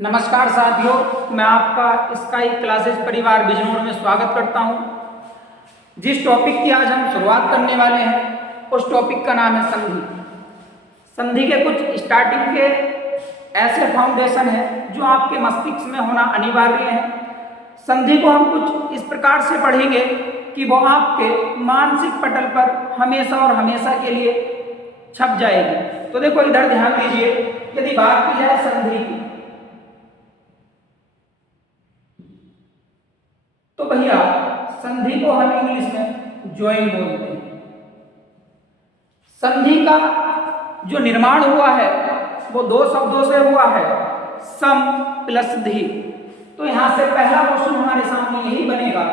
नमस्कार साथियों, मैं आपका स्काई क्लासेस परिवार बिजनौर में स्वागत करता हूं। जिस टॉपिक की आज हम शुरुआत करने वाले हैं उस टॉपिक का नाम है संधि। संधि के कुछ स्टार्टिंग के ऐसे फाउंडेशन हैं जो आपके मस्तिष्क में होना अनिवार्य है। संधि को हम कुछ इस प्रकार से पढ़ेंगे कि वो आपके मानसिक पटल पर हमेशा और हमेशा के लिए छप जाएगी। तो देखो इधर ध्यान दीजिए, यदि बात की जाए संधि की तो भैया संधि को हम इंग्लिश में ज्वाइन बोलते हैं। संधि का जो निर्माण हुआ है वो दो शब्दों से हुआ है, सम प्लस धी। तो यहां से पहला क्वेश्चन हमारे सामने यही बनेगा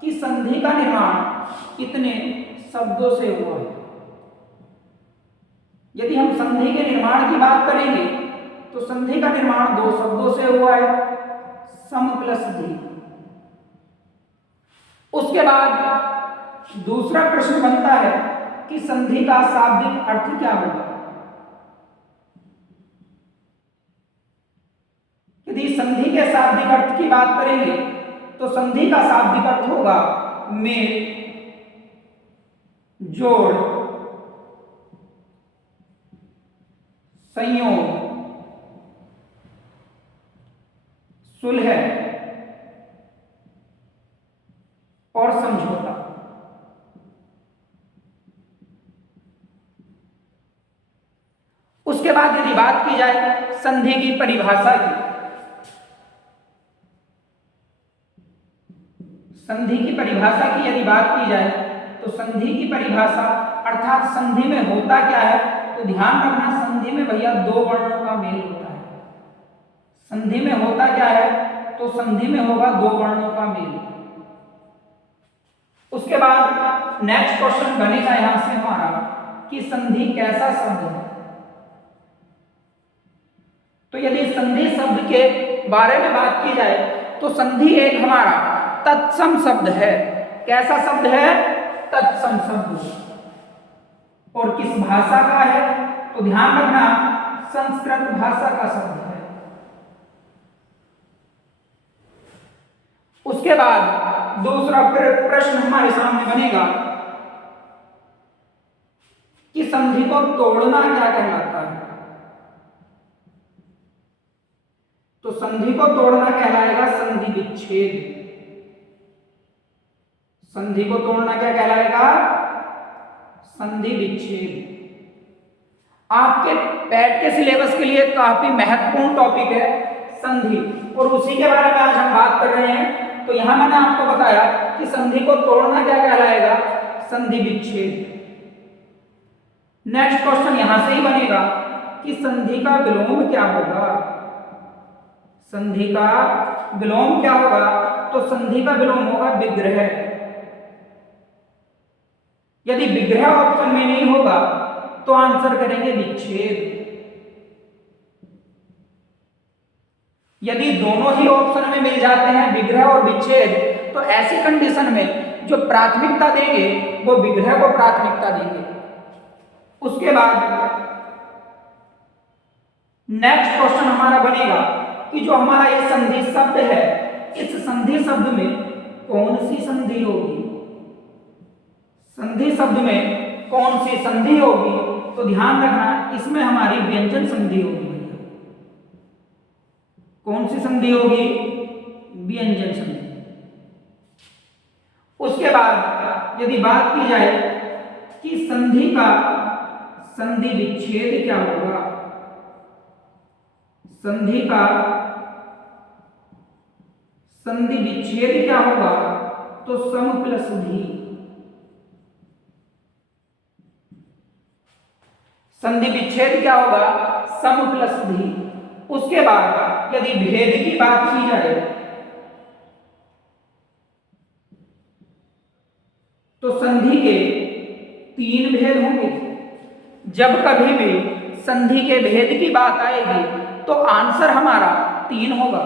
कि संधि का निर्माण कितने शब्दों से हुआ है। यदि हम संधि के निर्माण की बात करेंगे तो संधि का निर्माण दो शब्दों से हुआ है, सम प्लस धी। उसके बाद दूसरा प्रश्न बनता है कि संधि का शाब्दिक अर्थ क्या होगा। यदि संधि के शाब्दिक अर्थ की बात करेंगे तो संधि का शाब्दिक अर्थ होगा मेल, जोड़, संयोग, सुलह और समझौता। उसके बाद यदि बात की जाए संधि की परिभाषा की, संधि की परिभाषा की यदि बात की जाए तो संधि की परिभाषा अर्थात संधि में होता क्या है, तो ध्यान रखना संधि में भैया दो वर्णों का मेल होता है। संधि में होता क्या है, तो संधि में होगा दो वर्णों का मेल। उसके बाद नेक्स्ट क्वेश्चन बनेगा यहां से हमारा कि संधि कैसा शब्द है। तो यदि संधि शब्द के बारे में बात की जाए तो संधि एक हमारा तत्सम शब्द है। कैसा शब्द है? तत्सम शब्द। और किस भाषा का है, तो ध्यान रखना संस्कृत भाषा का शब्द है। उसके बाद दूसरा प्रश्न हमारे सामने बनेगा कि संधि को तोड़ना क्या कहलाता है। तो संधि को तोड़ना कहलाएगा संधि विच्छेद। संधि को तोड़ना क्या कहलाएगा? संधि विच्छेद। आपके पैट के सिलेबस के लिए काफी महत्वपूर्ण टॉपिक है संधि, और उसी के बारे में आज हम बात कर रहे हैं। तो यहां मैंने आपको बताया कि संधि को तोड़ना क्या कहलाएगा? संधि विच्छेद। नेक्स्ट क्वेश्चन यहां से ही बनेगा कि संधि का विलोम क्या होगा। संधि का विलोम क्या होगा? तो संधि का विलोम होगा विग्रह। यदि विग्रह ऑप्शन में नहीं होगा तो आंसर करेंगे विच्छेद। यदि दोनों ही ऑप्शन में मिल जाते हैं विग्रह और विच्छेद, तो ऐसी कंडीशन में जो प्राथमिकता देंगे वो विग्रह को प्राथमिकता देंगे। उसके बाद नेक्स्ट क्वेश्चन हमारा बनेगा कि जो हमारा ये संधि शब्द है, इस संधि शब्द में कौन सी संधि होगी। संधि शब्द में कौन सी संधि होगी, तो ध्यान रखना इसमें हमारी व्यंजन संधि होगी। कौन सी संधि होगी? व्यंजन संधि। उसके बाद यदि बात की जाए कि संधि का संधि विच्छेद क्या होगा, संधि का संधि विच्छेद क्या होगा, तो सम प्लस धी। संधि विच्छेद क्या होगा? सम प्लस धी। उसके बाद यदि भेद की बात की जाए तो संधि के तीन भेद होंगे। जब कभी भी संधि के भेद की बात आएगी तो आंसर हमारा तीन होगा।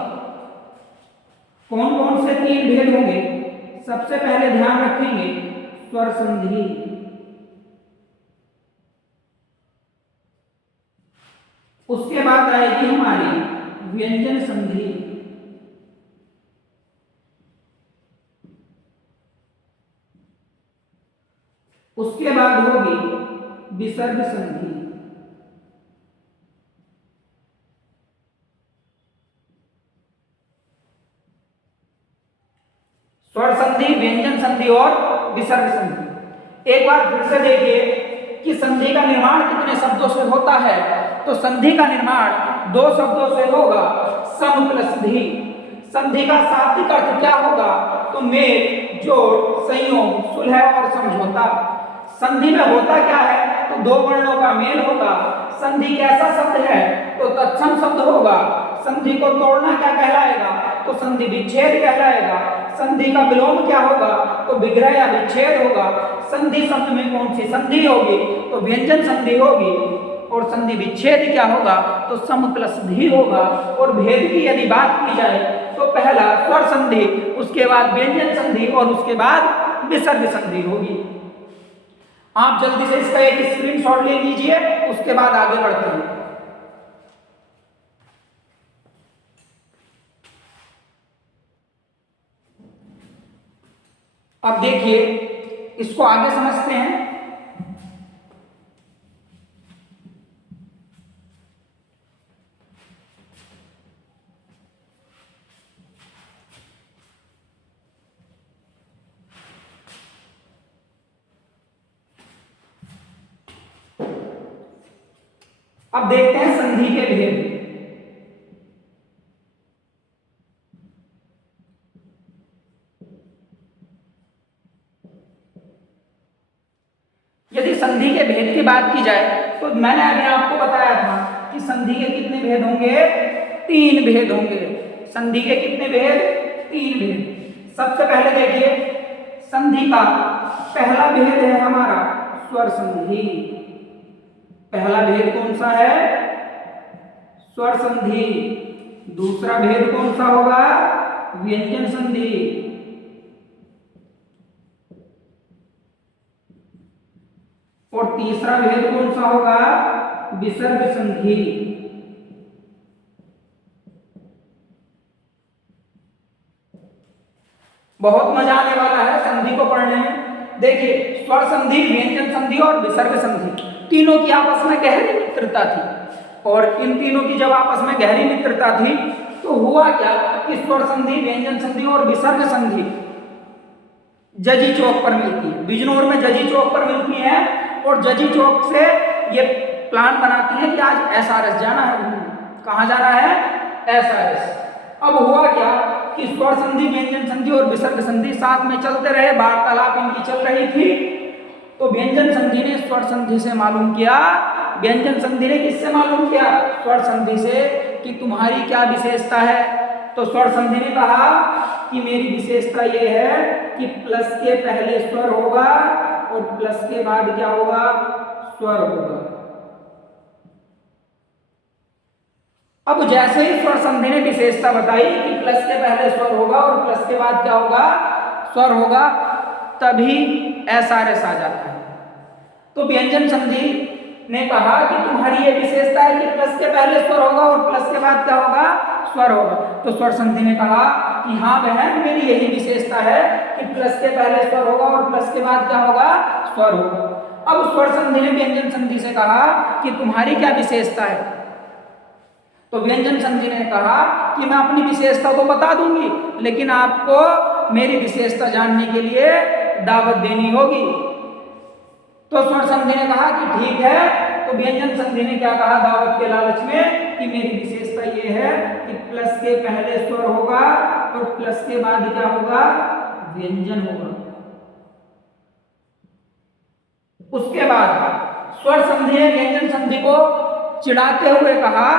कौन कौन से तीन भेद होंगे? सबसे पहले ध्यान रखेंगे स्वर संधि, उसके बाद आएगी हमारी व्यंजन संधि। उसके बाद होगी विसर्ग संधि। स्वर संधि, व्यंजन संधि और विसर्ग संधि। एक बार फिर से देखिए कि संधि का निर्माण कितने शब्दों से होता है। तो संधि का निर्माण दो शब्दों से होगा, सम प्लस धी। संधि का शाब्दिक अर्थ क्या होगा? तो मेल, जोड़, संयोग, सुलह और समझौता। संधि में होता क्या है? तो दो वर्णों का मेल होगा। संधि कैसा शब्द है? तो तत्सम शब्द होगा। संधि को तोड़ना क्या कहलाएगा? तो संधि विच्छेद कहलाएगा। संधि का विलोम क्या होगा? तो विग्रह या विच्छेद होगा। संधि शब्द में कौन सी संधि होगी? तो व्यंजन संधि होगी। और संधि विच्छेद क्या होगा? तो सम प्लस धी होगा। और भेद की यदि बात की जाए तो पहला स्वर संधि, उसके बाद व्यंजन संधि और उसके बाद विसर्ग संधि होगी। आप जल्दी से इसका एक स्क्रीनशॉट ले लीजिए, उसके बाद आगे बढ़ते हैं। अब देखिए, इसको आगे समझते हैं। अब देखते हैं संधि के भेद। यदि संधि के भेद की बात की जाए तो मैंने अभी आपको बताया था कि संधि के कितने भेद होंगे? 3 भेद होंगे। संधि के कितने भेद? 3 भेद। सबसे पहले देखिए, संधि का पहला भेद है हमारा स्वर संधि। पहला भेद कौन सा है? स्वर संधि। दूसरा भेद कौन सा होगा? व्यंजन संधि। और तीसरा भेद कौन सा होगा? विसर्ग संधि। बहुत मजा आने वाला है संधि को पढ़ने में। देखिए, स्वर संधि, व्यंजन संधि और विसर्ग संधि, तीनों की आपस में गहरी मित्रता थी। और इन तीनों की जब आपस में गहरी मित्रता थी तो हुआ क्या कि स्वर संधि, व्यंजन संधि और विसर्ग संधि जजी चौक पर मिलती है। बिजनौर में जजी चौक पर मिलती है और जजी चौक से ये प्लान बनाती है कि आज SRS जाना है घूमने। कहाँ जाना है? SRS। अब हुआ क्या कि स्वर संधि, व्यंजन संधि और विसर्ग संधि साथ में चलते रहे, वार्तालाप इनकी चल रही थी। तो व्यंजन संधि ने स्वर संधि से मालूम किया, व्यंजन संधि ने किससे मालूम किया? स्वर संधि से, कि तुम्हारी क्या विशेषता है। तो स्वर संधि ने कहा कि मेरी विशेषता ये है कि प्लस के पहले स्वर होगा और प्लस के बाद क्या होगा? स्वर होगा। अब जैसे ही स्वर संधि ने विशेषता बताई कि प्लस के पहले स्वर होगा और प्लस के बाद क्या होगा? स्वर होगा, तभी SRS आ जाता है। तो व्यंजन संधि ने कहा कि तुम्हारी ये विशेषता है कि प्लस के पहले स्वर होगा और प्लस के बाद क्या होगा? स्वर होगा। तो स्वर संधि ने कहा कि हाँ बहन, मेरी यही विशेषता है कि प्लस के पहले स्वर होगा और प्लस के बाद क्या होगा? स्वर होगा। अब स्वर संधि ने व्यंजन संधि से कहा कि तुम्हारी क्या विशेषता है? तो व्यंजन संधि ने कहा कि मैं अपनी विशेषता तो बता दूंगी, लेकिन आपको मेरी विशेषता जानने के लिए दावत देनी होगी। तो स्वर संधि ने कहा कि ठीक है। तो व्यंजन संधि ने क्या कहा दावत के लालच में कि मेरी विशेषता ये है कि प्लस के पहले स्वर होगा और प्लस के बाद क्या होगा? व्यंजन होगा। उसके बाद स्वर संधि ने व्यंजन संधि को चिढ़ाते हुए कहा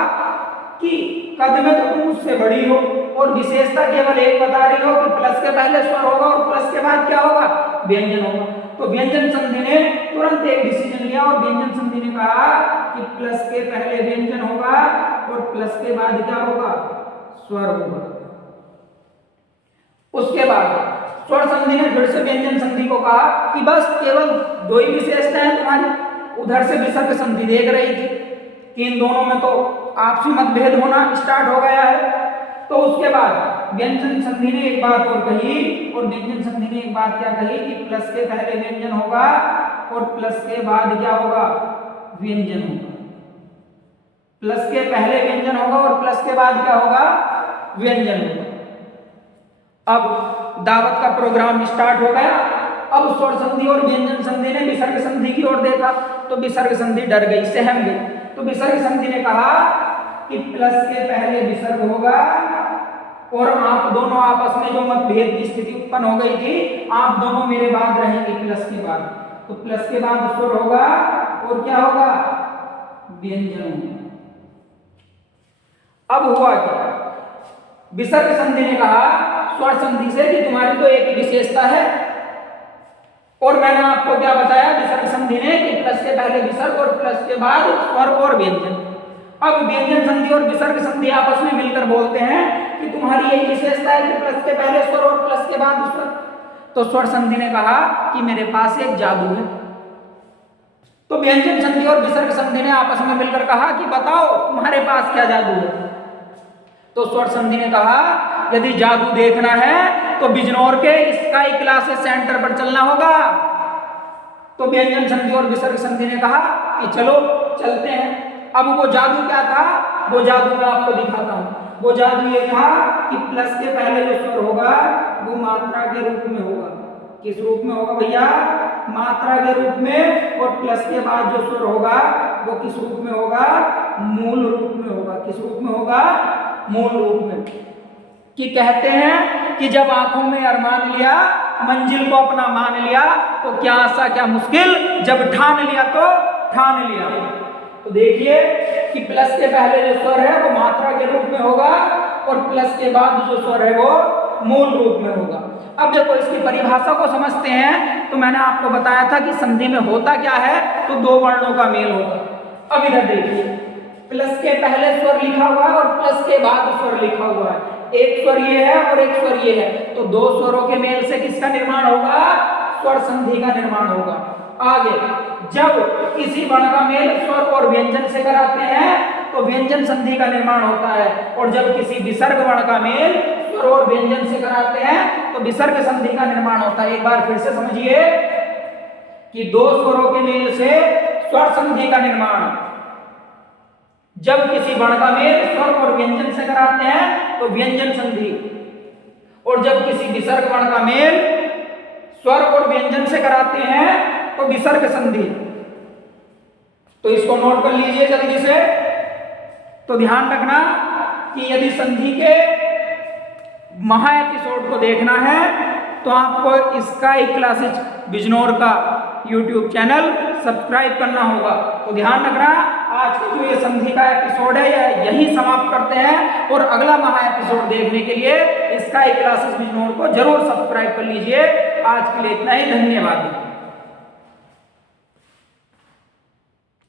कि कद में तो तुम मुझसे बड़ी हो और विशेषता केवल एक बता रही हो कि प्लस के पहले स्वर होगा और प्लस के बाद क्या होगा? व्यंजन होगा। तो व्यंजन संधि ने तुरंत एक डिसीजन लिया और व्यंजन संधि ने कहा कि प्लस के पहले व्यंजन होगा और प्लस के बाद क्या होगा? स्वर होगा। उसके बाद स्वर संधि ने फिर से व्यंजन संधि को कहा कि बस केवल 2 ही विशेषताएं तुम्हारी। उधर से विसर्ग संधि देख रही थी कि इन दोनों में तो आपसी मतभेद होना स्टार्ट हो गया है। तो उसके बाद व्यंजन संधि ने एक बात और कही, और व्यंजन संधि ने एक बात क्या कही कि प्लस के पहले व्यंजन होगा और प्लस के बाद क्या होगा, व्यंजन होगा। प्लस के पहले व्यंजन होगा और प्लस के बाद क्या होगा, व्यंजन होगा। अब दावत का प्रोग्राम स्टार्ट हो गया। अब स्वर संधि और व्यंजन संधि ने विसर्ग संधि की ओर देखा, तो विसर्ग संधि डर गई, सहम गई। तो विसर्ग संधि ने कहा कि प्लस के पहले विसर्ग होगा, और आप दोनों आपस में जो मतभेद की स्थिति उत्पन्न हो गई थी, आप दोनों मेरे बाद रहेंगे प्लस के बाद। तो प्लस के बाद स्वर होगा और क्या होगा, व्यंजन होगा। अब हुआ क्या, विसर्ग संधि ने कहा स्वर संधि से कि तुम्हारी तो एक ही विशेषता है, और मैंने आपको क्या बताया विसर्ग संधि ने कि प्लस के पहले विसर्ग और प्लस के बाद स्वर और व्यंजन। अब व्यंजन संधि और विसर्ग संधि आपस में मिलकर बोलते हैं कि तुम्हारी यही विशेषता है कि प्लस के पहले स्वर और प्लस के बाद स्वर। तो स्वर संधि ने कहा कि मेरे पास एक जादू है। तो व्यंजन संधि और विसर्ग संधि ने आपस में मिलकर कहा कि बताओ तुम्हारे पास क्या जादू है। तो स्वर संधि ने कहा यदि जादू देखना है तो बिजनौर के स्काई क्लासेस सेंटर पर चलना होगा। तो व्यंजन संधि और विसर्ग संधि ने कहा कि चलो चलते हैं। अब वो जादू क्या था, वो जादू मैं आपको दिखाता हूँ। वो जादू ये था कि प्लस के पहले जो स्वर होगा वो मात्रा के रूप में होगा। किस रूप में होगा भैया, मात्रा के रूप में। और प्लस के बाद जो स्वर होगा वो किस रूप में होगा, मूल रूप में होगा। किस रूप में होगा, मूल रूप में। कि कहते हैं कि जब आंखों में अरमान लिया, मंजिल को अपना मान लिया, तो क्या आशा क्या मुश्किल, जब ठान लिया तो ठान लिया। तो देखिए कि प्लस के पहले जो स्वर है वो मात्रा के रूप में होगा, और प्लस के बाद जो स्वर है वो मूल रूप में होगा। अब देखो इसकी परिभाषा को समझते हैं। तो मैंने आपको बताया था कि संधि में होता क्या है, तो दो वर्णों का मेल होगा। अब इधर देखिए, प्लस के पहले स्वर लिखा हुआ है और प्लस के बाद स्वर लिखा हुआ है। एक स्वर ये है और एक स्वर ये है, तो दो स्वरों के मेल से किसका निर्माण होगा, स्वर संधि का निर्माण होगा। आगे जब किसी वर्ण का मेल स्वर और व्यंजन से कराते हैं तो व्यंजन संधि का निर्माण होता है, और जब किसी विसर्ग वर्ण का मेल स्वर और व्यंजन से कराते हैं तो विसर्ग संधि का निर्माण होता है। एक बार फिर से समझिए कि दो स्वरों के मेल से स्वर संधि का निर्माण, जब किसी वर्ण का मेल स्वर और व्यंजन से कराते हैं तो व्यंजन संधि, और जब किसी विसर्ग वर्ण का मेल स्वर और व्यंजन से कराते हैं तो विसर्ग संधि। तो इसको नोट कर लीजिए जल्दी से। तो ध्यान रखना कि यदि संधि के महा एपिसोड को देखना है तो आपको स्काई क्लासेस बिजनौर का YouTube चैनल सब्सक्राइब करना होगा। तो ध्यान रखना, आज का जो ये संधि का एपिसोड है यही समाप्त करते हैं, और अगला महा एपिसोड देखने के लिए स्काई क्लासेस बिजनौर को जरूर सब्सक्राइब कर लीजिए। आज के लिए इतना ही, धन्यवाद।